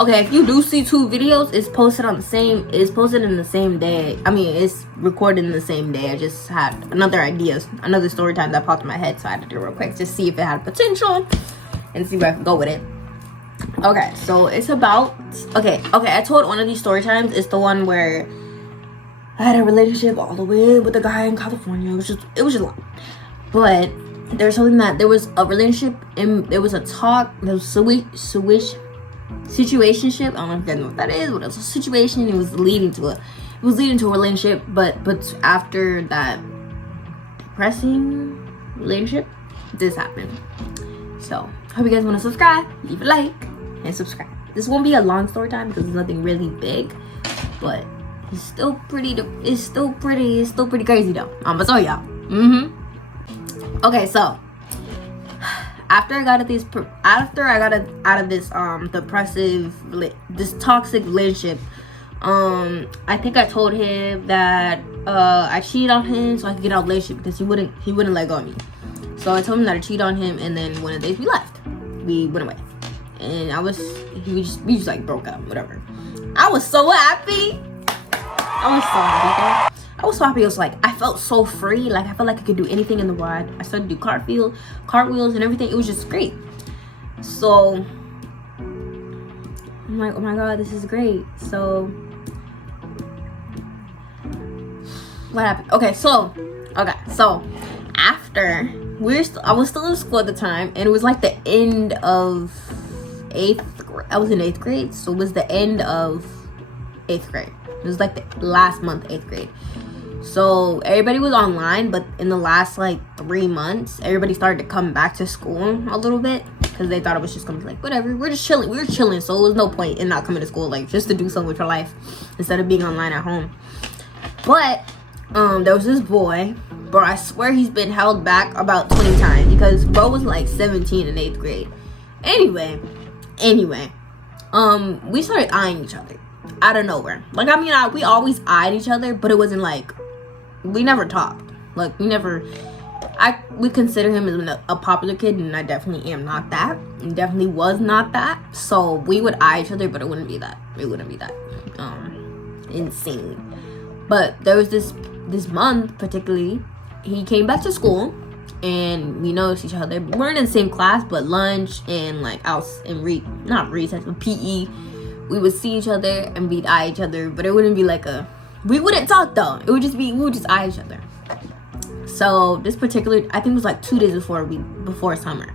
Okay, if you do see 2 videos, it's posted in the same day. I mean, it's recorded in the same day. I just had another story time that popped in my head, so I had to do it real quick to see if it had potential and see where I could go with it. Okay, so it's about okay. I told one of these story times. It's the one where I had a relationship all the way with a guy in California. It was just a lot. But there's something that there was a relationship and there was a talk. There was situationship. I don't know if you guys know what that is, but it was a situation. It was leading to a relationship. But after that depressing relationship, this happened. So hope you guys want to subscribe, leave a like, and subscribe. This won't be a long story time because it's nothing really big, but it's still pretty crazy though. I'm gonna show y'all. Okay, so after I got out of this this toxic relationship, I think I told him that I cheated on him so I could get out of the relationship because he wouldn't let go of me. So I told him that I cheated on him, and then one of the days we left. We went away. And we just like broke up, whatever. I was so happy. I was so happy. It was like, I felt so free. Like, I felt like I could do anything in the world. I started to do cartwheels and everything. It was just great. So, I'm like, oh my God, this is great. So, what happened? Okay, so after I was still in school at the time, and it was like the end of 8th grade. I was in 8th grade, so it was the end of 8th grade. It was like the last month, 8th grade. So everybody was online, but in the last like 3 months, everybody started to come back to school a little bit because they thought it was just gonna be like, whatever, we're just chilling. We were chilling, so it was no point in not coming to school, like just to do something with your life instead of being online at home. But there was this boy, bro, I swear he's been held back about 20 times because bro was like 17 in 8th grade. Anyway, we started eyeing each other out of nowhere. Like, I mean, we always eyed each other, but it wasn't like, we never talked. Like, we consider him as a popular kid, and I definitely am not that. He definitely was not that. So we would eye each other, but it wouldn't be that insane. But there was this month particularly, he came back to school, and we noticed each other. We weren't in the same class, but lunch and like out in not recess, but PE, we would see each other and we'd eye each other, but it wouldn't be like we wouldn't talk though. It would just be, we would just eye each other. So this particular, I think it was like 2 days before summer.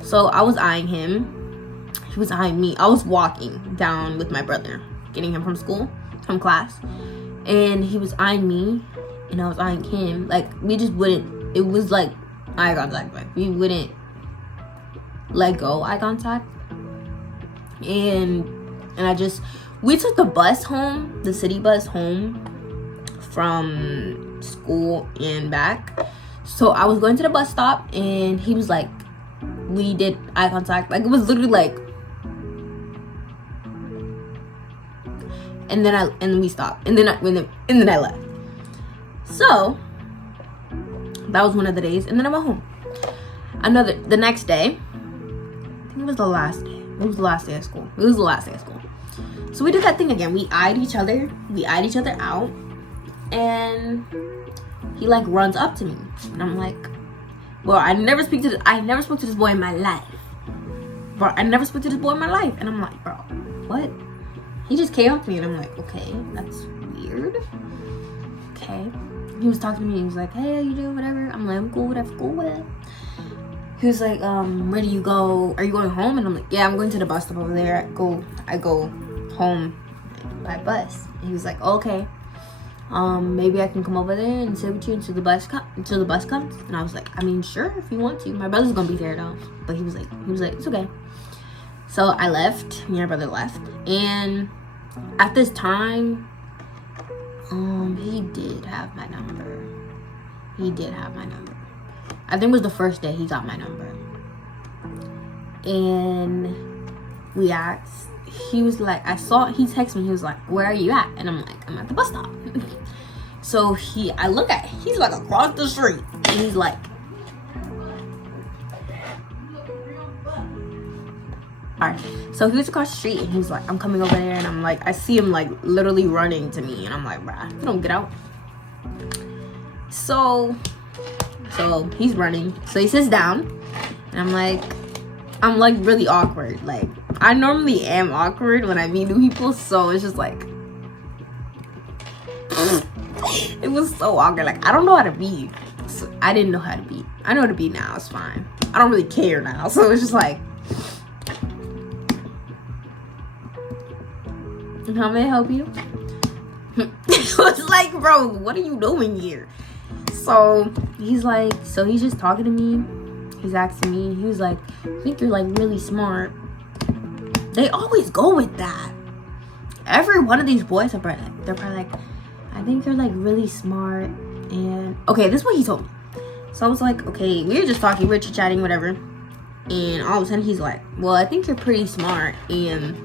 So I was eyeing him, he was eyeing me. I was walking down with my brother, getting him from class, and he was eyeing me, and I was eyeing him. Like, we just wouldn't, it was like eye contact, like we wouldn't let go eye contact. And we took the bus home, the city bus home from school and back. So I was going to the bus stop, and he was like, we did eye contact. Like, it was literally like, and then we stopped, and then I left. So that was one of the days, and then I went home. The next day, I think it was the last day. It was the last day of school. So we did that thing again. We eyed each other out, and he like runs up to me, and I'm like, well, I never spoke to this boy in my life. And I'm like, bro, what? He just came up to me, and I'm like, okay, that's weird. Okay. He was talking to me, he was like, hey, how you doing, whatever. I'm like, I'm cool, whatever, cool. He was like, where do you go? Are you going home? And I'm like, yeah, I'm going to the bus stop over there. I go home by bus. And he was like, okay. Maybe I can come over there and sit with you until the bus comes. And I was like, I mean, sure, if you want to. My brother's gonna be there though. But he was like, it's okay. So I left. Me and my brother left. And at this time, he did have my number. I think it was the first day he got my number. And we asked, he was like, he texted me, he was like, where are you at? And I'm like, I'm at the bus stop. So he's like across the street. And he's like, Alright, so he was across the street and he was like, I'm coming over there, and I'm like, I see him like literally running to me, and I'm like, bruh, you don't get out. So he's running. So he sits down, and I'm like really awkward. Like, I normally am awkward when I meet new people, so it's just like it was so awkward. Like, I don't know how to be. So I didn't know how to be. I know how to be now. It's fine. I don't really care now. So it's just like, how may I help you? It was like, bro, what are you doing here? So he's like, so he's just talking to me. He's asking me. He was like, I think you're like really smart. They always go with that. Every one of these boys are probably like, they're probably like, I think you're like really smart. And okay, this is what he told me. So I was like, okay, we were just talking, we were chit-chatting, whatever. And all of a sudden he's like, well, I think you're pretty smart, and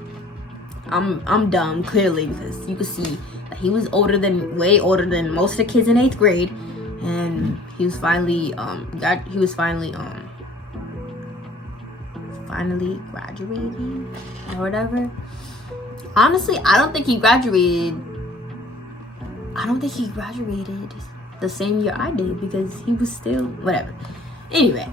I'm dumb, clearly, because you could see that he was way older than most of the kids in 8th grade, and he was finally graduating or whatever. Honestly, I don't think he graduated the same year I did, because he was still whatever. Anyway,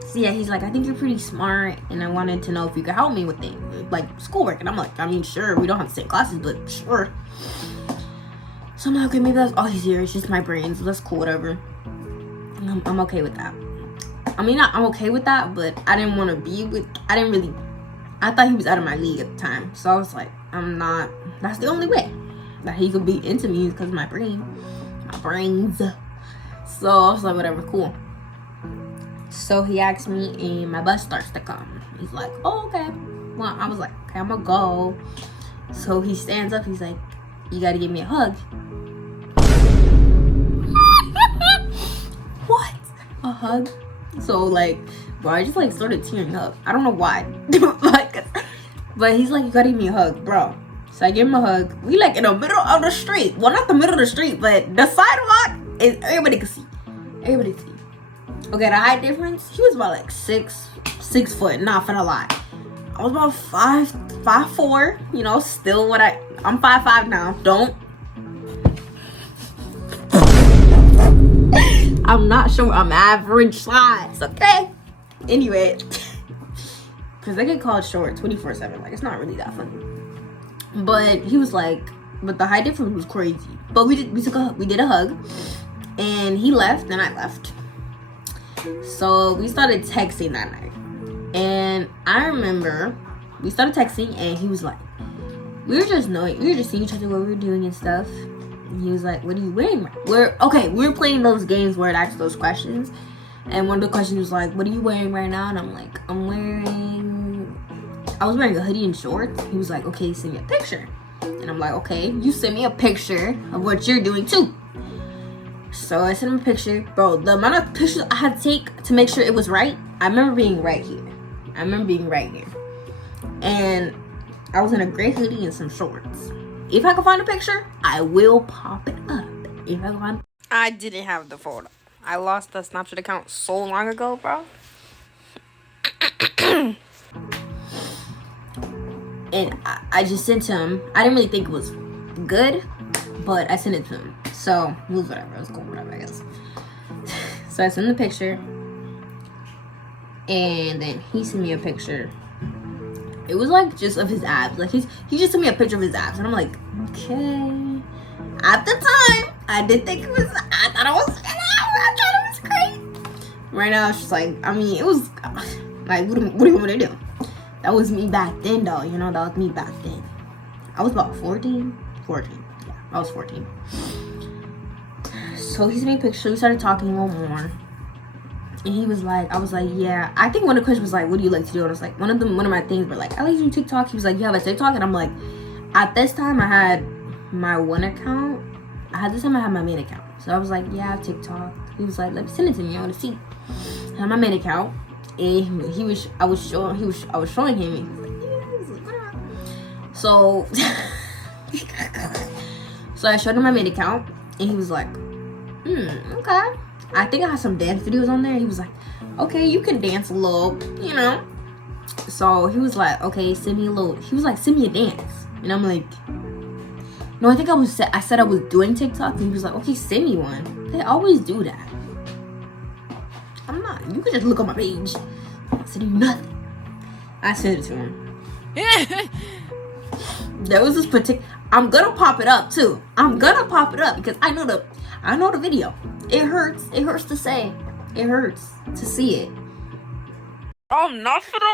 so yeah, he's like, I think you're pretty smart, and I wanted to know if you could help me with it, like schoolwork. And I'm like, I mean, sure, we don't have the same classes, but sure. So I'm like, okay, maybe that's all he's here. It's just my brains. That's cool, whatever. I'm okay with that. I mean, I'm okay with that, but I didn't want to be with. I thought he was out of my league at the time, so I was like, I'm not. That's the only way that he could be into me, because my brains. So I was like, whatever, cool. So he asked me, and my bus starts to come. He's like, oh, okay. Well, I was like, okay, I'm gonna go. So he stands up. He's like, you gotta give me a hug. What? A hug? So like, bro, I just like started tearing up. I don't know why. But he's like, you gotta give me a hug, bro. So I give him a hug. We like in the middle of the street. Well, not the middle of the street, but the sidewalk is, everybody can see. Everybody can see. Okay, the height difference, he was about like 6 foot, not finna lie. I was about 5'4", you know, still I'm 5'5" now. Don't. I'm not sure I'm average size, okay? Anyway, because I get called short 24/7, like, it's not really that funny. But he was like, but the height difference was crazy. But we did a hug, and he left, and I left. So we started texting that night, and I remember we started texting, and he was like, we were just seeing each other, what we were doing and stuff. And he was like, what are you wearing? We were playing those games where it asks those questions, and one of the questions was like, what are you wearing right now? And I'm like, I was wearing a hoodie and shorts. He was like, okay, send me a picture. And I'm like, okay, you send me a picture of what you're doing too. So I sent him a picture. Bro, the amount of pictures I had to take to make sure it was right, I remember being right here. And I was in a gray hoodie and some shorts. If I can find a picture, I will pop it up. I didn't have the photo. I lost the Snapchat account so long ago, bro. And I just sent to him. I didn't really think it was good, but I sent it to him. So, it was whatever. It was cool, whatever, I guess. So, I sent the picture. And then he sent me a picture. It was, like, just of his abs. Like, he just sent me a picture of his abs. And I'm like, okay. At the time, I did think it was... I thought it was great. Right now, it's just like... I mean, it was... Like, what do you want me to do? That was me back then, though. You know, that was me back then. I was about 14. 14. Yeah, I was 14. So he sent me a picture. We started talking a little more. And he was like, I was like, yeah. I think one of the questions was like, what do you like to do? And I was like, one of my things were like, I like to do TikTok. He was like, you have a TikTok? And I'm like, at this time, I had my one account. I had my main account. So I was like, yeah, I have TikTok. He was like, let me send it to me. I want to see. I had my main account. And I was showing him. He was like, yeah. So, so I showed him my main account. And he was like, okay. I think I had some dance videos on there. He was like, okay, you can dance a little, you know. So he was like, okay, send me a little. He was like, send me a dance, and I'm like, no, I think I said I was doing TikTok, and he was like, okay, send me one. They always do that. I'm not. You can just look on my page. I'm not sending nothing. I sent it to him. There was this particular. I'm gonna pop it up too. I'm gonna pop it up because I know the video. It hurts. It hurts to say. It hurts to see it. I'm not for the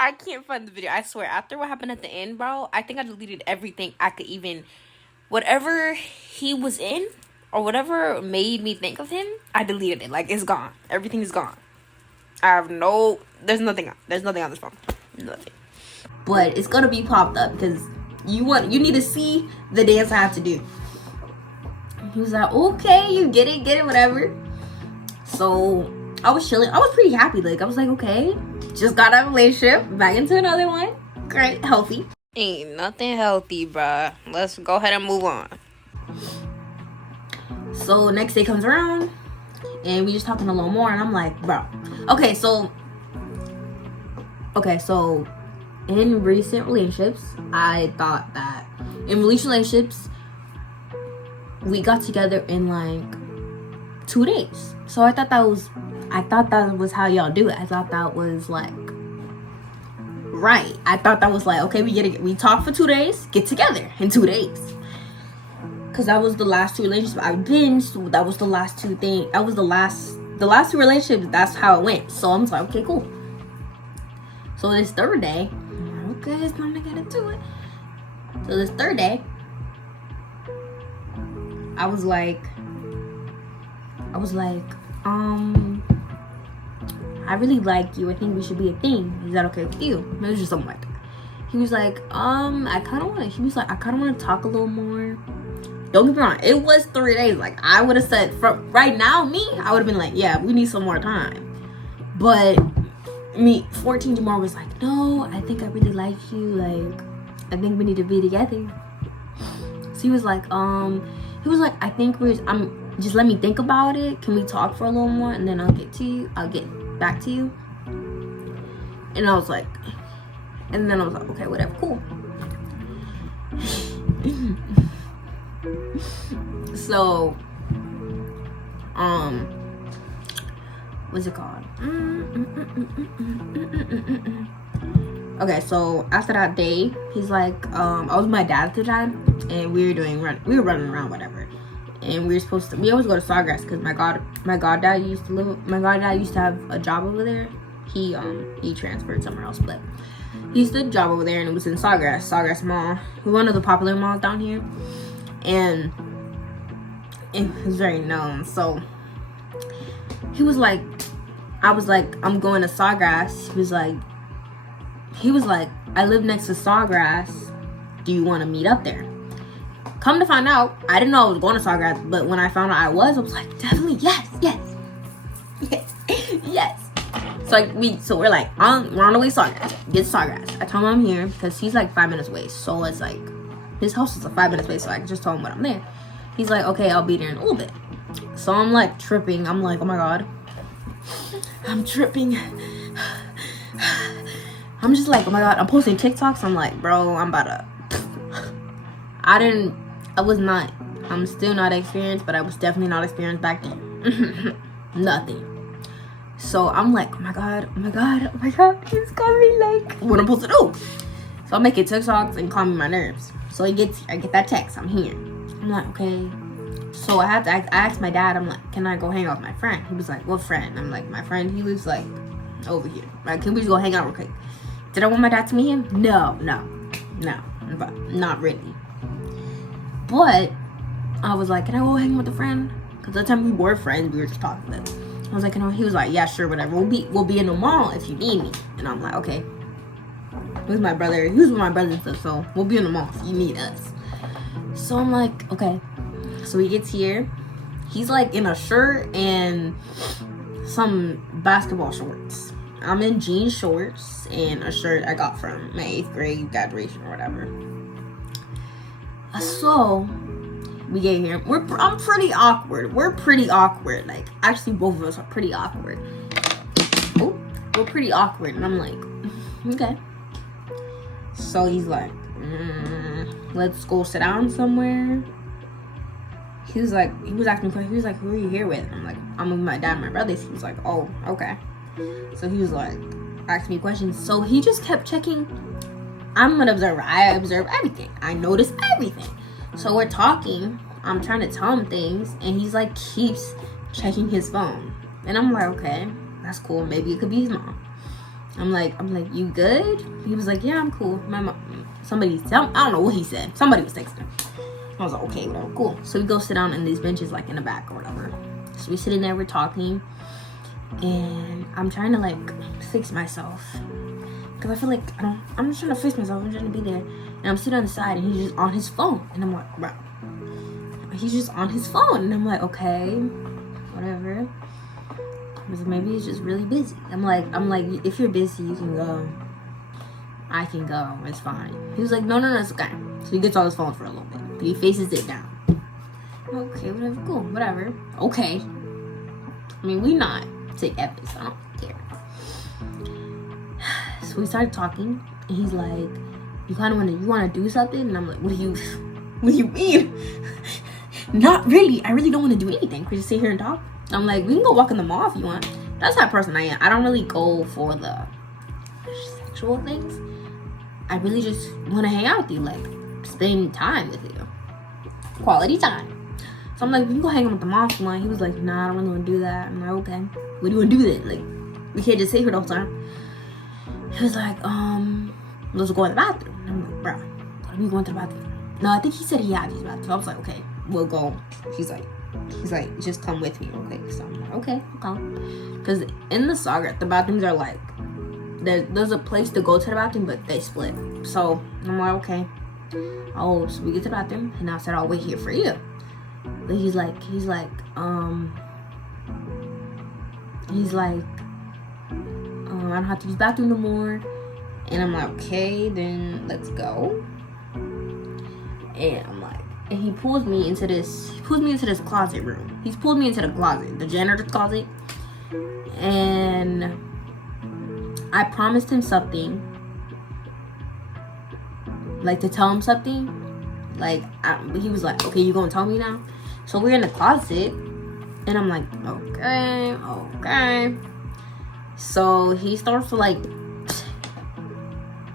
I can't find the video. I swear. After what happened at the end, bro, I think I deleted everything I could even. Whatever he was in or whatever made me think of him, I deleted it. Like, it's gone. Everything is gone. I have no. There's nothing on this phone. Nothing. But it's gonna be popped up because you need to see the dance I have to do. He was like, okay, you get it, whatever. So I was chilling. I was pretty happy. Like, I was like, okay, just got out of a relationship, back into another one. Great, healthy. Ain't nothing healthy, bruh. Let's go ahead and move on. So next day comes around, and we just talking a little more, and I'm like, bro, okay, so in recent relationships, I thought that in relationships we got together in like 2 days. So I thought that was how y'all do it. I thought that was like right. I thought that was like, okay, we talk for 2 days, get together in 2 days. Cause that was the last 2 relationships I've been. So that was the last 2 things. That was the last 2 relationships. That's how it went. So I'm just like, okay, cool. So this third day, okay, it's time to get into it. So this third day, I was like, I really like you. I think we should be a thing. Is that okay with you? It was just something like that. He was like, I kind of want to talk a little more. Don't get me wrong, it was 3 days. Like, I would have said, from right now, I would have been like, yeah, we need some more time. But 14 Jamar was like, no, I think I really like you. Like, I think we need to be together. So he was like, I think just let me think about it. Can we talk for a little more? And then I'll get back to you. And I was like, okay, whatever, cool. So, what's it called? Okay, so after that day, he's like, I was with my dad at the time, and we were running around, whatever. And we always go to Sawgrass because my goddad used to have a job over there. He transferred somewhere else, but he used to have a job over there, and it was in Sawgrass Mall, one of the popular malls down here. And it was very known. So he was like, I was like, I'm going to Sawgrass. He was like, I live next to Sawgrass. Do you want to meet up there? Come to find out, I didn't know I was going to Sawgrass, but when I found out I was like, definitely, yes. So we're like, we're on the way to Sawgrass. Get to Sawgrass. I told him I'm here because he's like 5 minutes away. So it's like, his house is like 5 minutes away, so I just told him when I'm there. He's like, okay, I'll be there in a little bit. So I'm like tripping. I'm like, oh my god, I'm tripping. I'm just like, oh my god, I'm posting TikToks. I'm like, bro, I'm still not experienced, but I was definitely not experienced back then. Nothing. So I'm like, oh my god, he's coming, like, when I'm supposed to do. So I'm making TikToks and calming my nerves. So I get that text, I'm here. I'm like, okay. So I asked my dad, I'm like, can I go hang out with my friend? He was like, what friend? I'm like, my friend, he lives like over here. Like, can we just go hang out real quick? Did I want my dad to meet him? No, but not really. But I was like, can I go hang with a friend? Because at the time we were friends, we were just talking about it. I was like, he was like, yeah, sure, whatever. We'll be in the mall if you need me. And I'm like, okay. He was with my brother and stuff, so we'll be in the mall if you need us. So I'm like, okay. So he gets here. He's like in a shirt and some basketball shorts. I'm in jean shorts and a shirt I got from my 8th grade graduation or whatever. So we get here. I'm pretty awkward. We're pretty awkward. Like, actually, both of us are pretty awkward. Oh, we're pretty awkward. And I'm like, okay. So he's like, let's go sit down somewhere. He was asking me questions. He was like, who are you here with? I'm like, I'm with my dad and my brothers. He was like, oh, okay. So he was like, asking me questions. So he just kept checking. I'm an observer. I observe everything. I notice everything. So we're talking. I'm trying to tell him things. And he's like, keeps checking his phone. And I'm like, okay, that's cool. Maybe it could be his mom. I'm like, you good? He was like, yeah, I'm cool. My mom, I don't know what he said. Somebody was texting. I was like, okay, whatever, cool. So we go sit down in these benches, like in the back or whatever. So we sitting there, we're talking, and I'm trying to like fix myself, cause I feel like I'm just trying to fix myself. I'm trying to be there, and I'm sitting on the side, and he's just on his phone, and I'm like, bro, he's just on his phone, and I'm like, okay, whatever. Maybe he's just really busy. I'm like, if you're busy, you can go. I can go. It's fine. He was like, no, it's okay. So he gets on his phone for a little bit. But he faces it down. Okay, whatever. Cool. Whatever. Okay. I mean, we not together, so I don't care. So we started talking. And he's like, you want to do something? And I'm like, what do you mean? Not really. I really don't want to do anything. Could you just sit here and talk? I'm like, we can go walk in the mall if you want. That's the type of person I am. I don't really go for the sexual things. I really just want to hang out with you, like spend time with you, quality time. So I'm like, we can go hang out with the mom if you want. He was like, nah, I don't really want to do that. I'm like, okay, what do you want to do then? Like, we can't just sit here the whole time. He was like, let's go in the bathroom. And I'm like, bro, what are we going to the bathroom? No, I think he said he had these bathrooms. I was like, okay, we'll go. He's like, just come with me, okay? So I'm like, okay, I'll come. Because in the Saga, the bathrooms are like, there's a place to go to the bathroom, but they split. So I'm like, okay. Oh, so we get to the bathroom, and I said, I'll wait here for you. But he's like, I don't have to use the bathroom no more. And I'm like, okay, then let's go. And I'm like, and he pulls me into this closet room. He's pulled me into the closet, the janitor's closet. And I promised him something, like to tell him something. Like, he was like, okay, you gonna tell me now? So we're in the closet, and I'm like, okay. So he starts to like,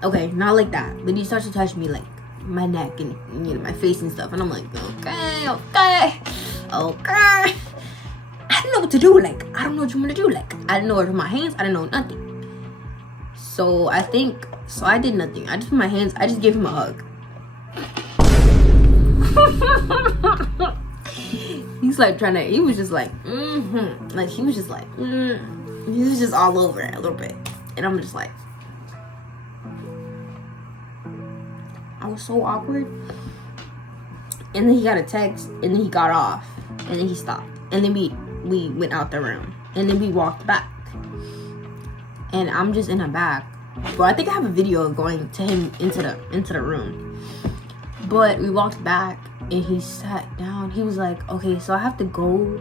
okay, not like that, but he starts to touch me like my neck and my face and stuff, and I'm like, okay. I don't know what to do. Like, I don't know what you want to do. Like, I didn't know where to put my hands. I didn't know nothing. So I did nothing. I just put my hands. I just gave him a hug. He's like he was just like, like he was just like, he was just all over it a little bit, and I'm just like, I was so awkward. And then he got a text, and then he got off, and then he stopped, and then we went out the room, and then we walked back, and I'm just in the back. But I think I have a video of going to him into the room. But we walked back, and he sat down. He was like, okay, so I have to go.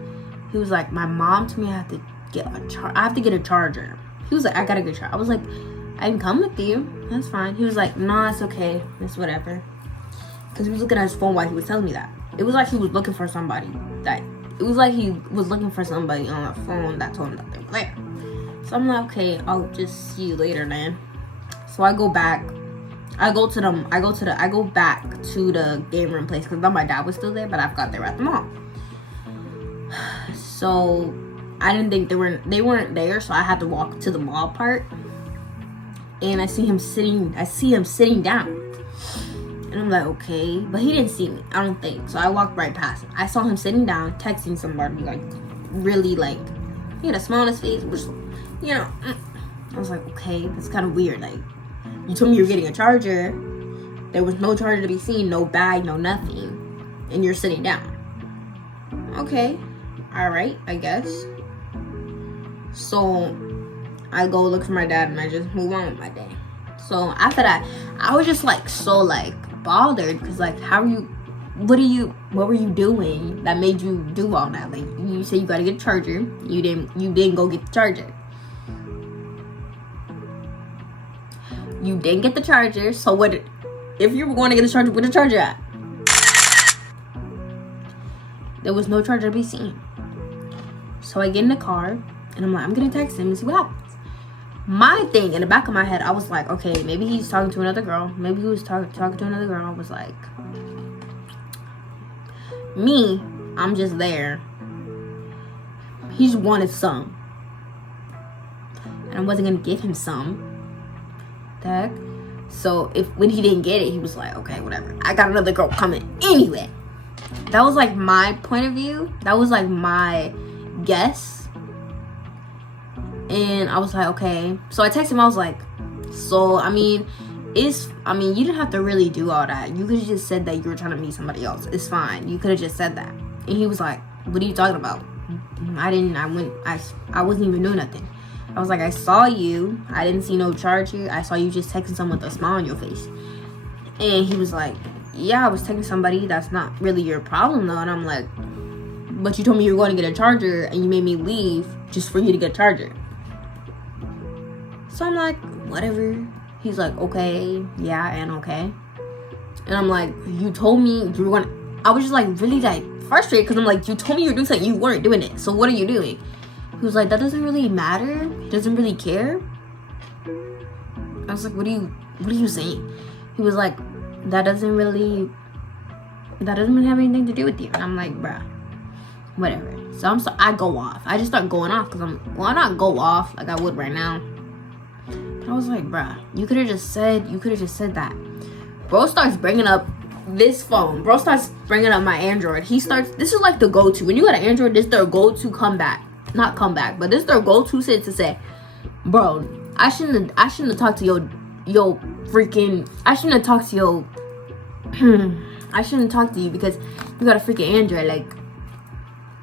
He was like, my mom told me I have to get a charger. He was like, I gotta get a charger. I was like, I can come with you. That's fine. He was like, nah, it's okay. It's whatever. Because he was looking at his phone while he was telling me that. It was like he was looking for somebody on the phone that told him that they were there. So I'm like, okay, I'll just see you later, man. So I go back. I go back to the game room place because my dad was still there, but I got there at the mall. So I didn't think they weren't there, so I had to walk to the mall part. And I see him sitting down. And I'm like, okay. But he didn't see me, I don't think. So I walked right past him. I saw him sitting down, texting somebody, like, really, like, he had a smile on his face, which, I was like, okay, that's kind of weird. Like, you told me you were getting a charger. There was no charger to be seen, no bag, no nothing. And you're sitting down. Okay. All right, I guess. So I go look for my dad, and I just move on with my day. So after that, I was just like so like bothered because like, what were you doing that made you do all that? Like, you said you gotta get a charger, you didn't go get the charger. You didn't get the charger, so what? If you were going to get a charger, where the charger at? There was no charger to be seen. So I get in the car, and I'm like, I'm gonna text him and see what happens. My thing in the back of my head, I was like, okay, maybe he's talking to another girl. Maybe he was talking to another girl. I was like, me, I'm just there. He just wanted some, and I wasn't gonna give him some. The heck? So when he didn't get it, he was like, okay, whatever. I got another girl coming anyway. That was like my point of view. That was like my guess. And I was like, okay. So I texted him. I was like, so I mean, you didn't have to really do all that. You could have just said that you were trying to meet somebody else. It's fine. You could have just said that. And he was like, what are you talking about? I wasn't even doing nothing. I was like, I saw you. I didn't see no charger. I saw you just texting someone with a smile on your face. And he was like, yeah, I was texting somebody. That's not really your problem though. And I'm like, but you told me you were going to get a charger and you made me leave just for you to get a charger. So I'm like, whatever. He's like, okay, yeah, and okay. And I'm like, you told me you were gonna. I was just like really like frustrated because I'm like, you told me you were doing something, you weren't doing it. So what are you doing? He was like, that doesn't really matter. He doesn't really care. I was like, what are you saying? He was like, that doesn't really have anything to do with you. And I'm like, bruh, whatever. So I go off. I just start going off because I not go off like I would right now. I was like, bruh, you could have just said that. Bro starts bringing up this phone. Bro starts bringing up my Android. This is like the go-to. When you got an Android, this is their go-to comeback. Not comeback, but this is their go-to shit to say, bro, I shouldn't have talked to yo freaking, I shouldn't have talked to yo, I shouldn't talk to you because you got a freaking Android. Like,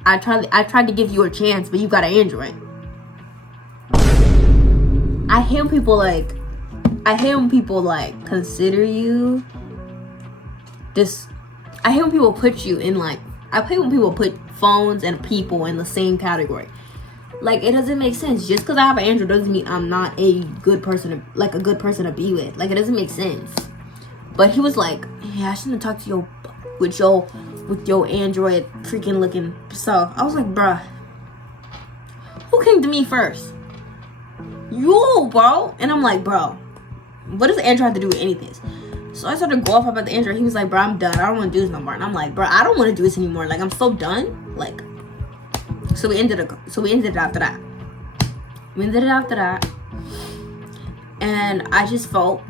I tried to give you a chance, but you got an Android. I hate when people like consider you this. I hate when people put you in like. I hate when people put phones and people in the same category. Like, it doesn't make sense. Just because I have an Android doesn't mean I'm not a good person to be with. Like, it doesn't make sense. But he was like, yeah, I shouldn't have talked to you with your Android freaking looking. So I was like, bruh, who came to me first? You, bro. And I'm like, bro, what does Android have to do with anything? So I started to go off about the Android. He was like, bro, I'm done. I don't want to do this no more. And I'm like, bro, I don't want to do this anymore. Like, I'm so done. Like, so we ended it after that. And I just felt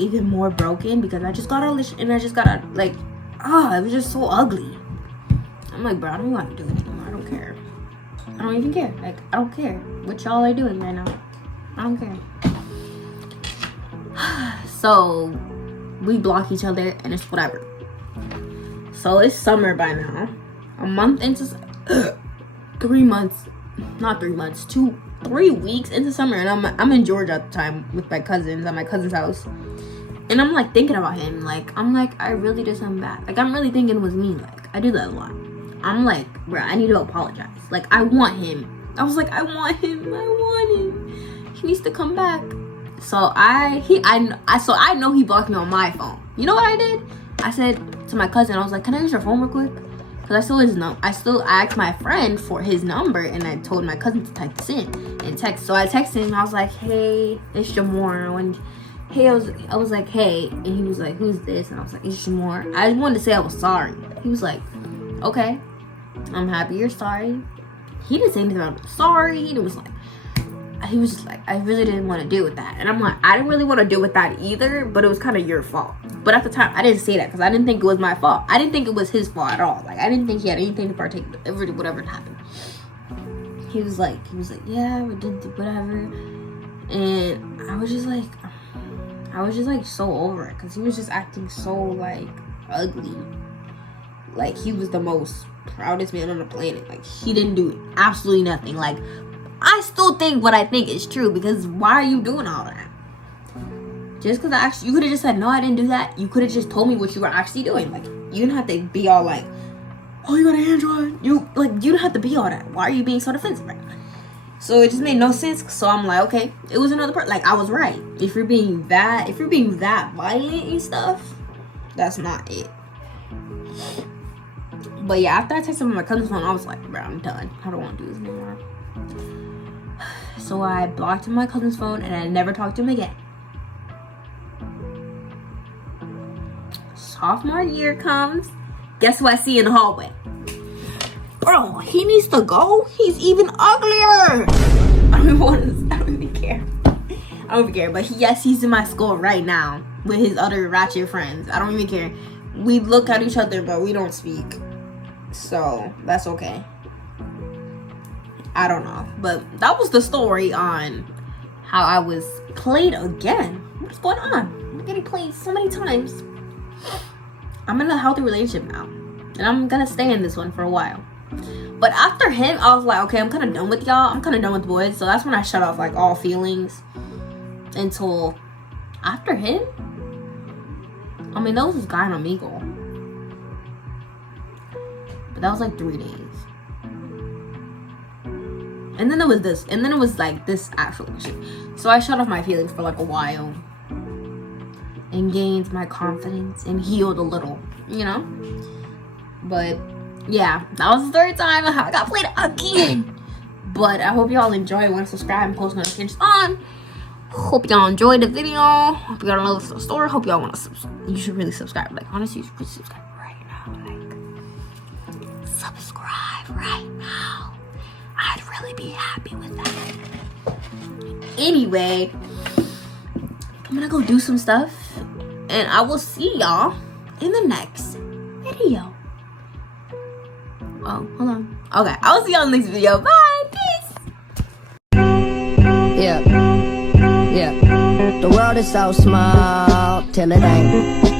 even more broken because I just got all this, and I just got it was just so ugly. I'm like, bro, I don't want to do it anymore. I don't care. I don't even care. Like, I don't care what y'all are doing right now. I don't care. So we block each other and it's whatever. So it's summer by now. A month into 3 months, not 3 months, 3 weeks into summer, and I'm in Georgia at the time with my cousins at my cousin's house. And I'm like thinking about him. Like, I'm like, I really did something bad. Like, I'm really thinking it was me. Like, I do that a lot. I'm like, bro, I need to apologize. Like, I want him. I was like, I want him. He needs to come back. So I know he blocked me on my phone. You know what I did? I said to my cousin, I was like, can I use your phone real quick? Because I still asked my friend for his number, and I told my cousin to type this in and text. So I texted him. I was like, hey, it's Jamor. I was like, hey, and he was like, who's this? And I was like, it's Jamor. I just wanted to say I was sorry. He was like, okay, I'm happy you're sorry. He didn't say anything about sorry. He was just like, I really didn't want to deal with that. And I'm like, I didn't really want to deal with that either, but it was kind of your fault. But at the time, I didn't say that because I didn't think it was my fault. I didn't think it was his fault at all. Like, I didn't think he had anything to partake in whatever happened. He was like, yeah, we did whatever. And I was just like so over it because he was just acting so like ugly. Like, he was the most proudest man on the planet. Like, he didn't do absolutely nothing. Like, I still think what I think is true, because why are you doing all that? Just because you could have just said, no, I didn't do that. You could have just told me what you were actually doing. Like, you didn't have to be all like, oh, you got an Android. You didn't have to be all that. Why are you being so defensive right now? So it just made no sense. So I'm like, okay, it was another part. Like, I was right. If you're being that violent and stuff, that's not it. But yeah, after I texted my cousin's phone, I was like, bro, I'm done. I don't want to do this anymore. So I blocked my cousin's phone and I never talked to him again. Sophomore year comes. Guess who I see in the hallway? Bro, he needs to go. He's even uglier. I don't even care. I don't even care. But yes, he's in my school right now with his other ratchet friends. I don't even care. We look at each other, but we don't speak. So that's okay. I don't know. But that was the story on how I was played again. What's going on? I'm getting played so many times. I'm in a healthy relationship now. And I'm gonna stay in this one for a while. But after him, I was like, okay, I'm kind of done with y'all. I'm kind of done with boys. So that's when I shut off like all feelings. Until after him, I mean, that was this guy in Omegle. But that was like 3 days. And then there was this. And then it was like this actual shit. So I shut off my feelings for like a while. And gained my confidence. And healed a little. You know? But yeah, that was the third time I got played again. But I hope y'all enjoy. Want to subscribe and post notifications on. Hope y'all enjoyed the video. Hope y'all love the story. Hope y'all want to subscribe. You should really subscribe. Like, honestly, you should really subscribe right now. Like, subscribe right now. I'd really be happy with that. Anyway, I'm gonna go do some stuff. And I will see y'all in the next video. Oh, hold on. Okay, I'll see y'all in the next video. Bye. Peace. Yeah. The world is so small till it ain't.